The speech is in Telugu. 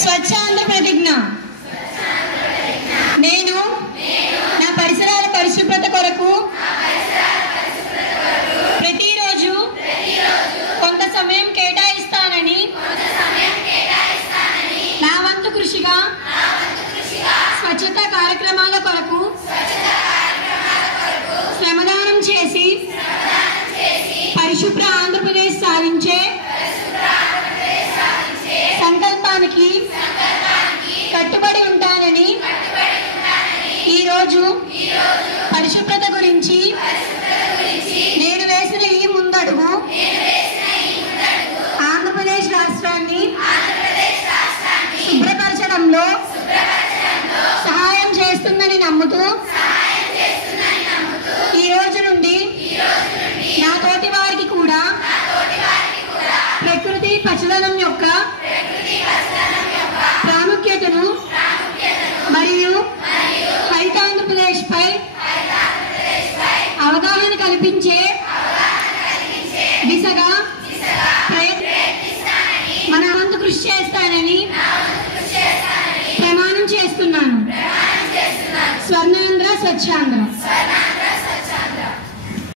స్వచ్ఛాంధ్ర ప్రతిజ్ఞ. నేను నా పరిసరాల పరిశుభ్రత కొరకు ప్రతిరోజు కొంత సమయం కేటాయిస్తానని నా వంతు కృషిగా స్వచ్ఛతా కార్యక్రమాల కొరకు శ్రమదానం చేసి పరిశుభ్ర ఆంధ్రప్రదేశ్ సాధించే సంకల్పానికి కట్టుబడి ఉంటానని ఈరోజు పరిశుభ్రత గురించి నేను వేసిన ఈ ముందడుగు ఆంధ్రప్రదేశ్ రాష్ట్రాన్ని శుభ్రపరచడంలో సహాయం చేస్తుందని నమ్ముతూ ఈ రోజు నుండి నా తోటి వారికి కూడా ప్రకృతి పచ్చదనం యొక్క ప్రాముఖ్యతను మరియు హరిత ఆంధ్రప్రదేశ్ పై అవగాహన కల్పించే దిశగా మన వంతు కృషి చేస్తానని ప్రమాణం చేస్తున్నాను. స్వర్ణాంధ్ర స్వచ్ఛాంధ్ర.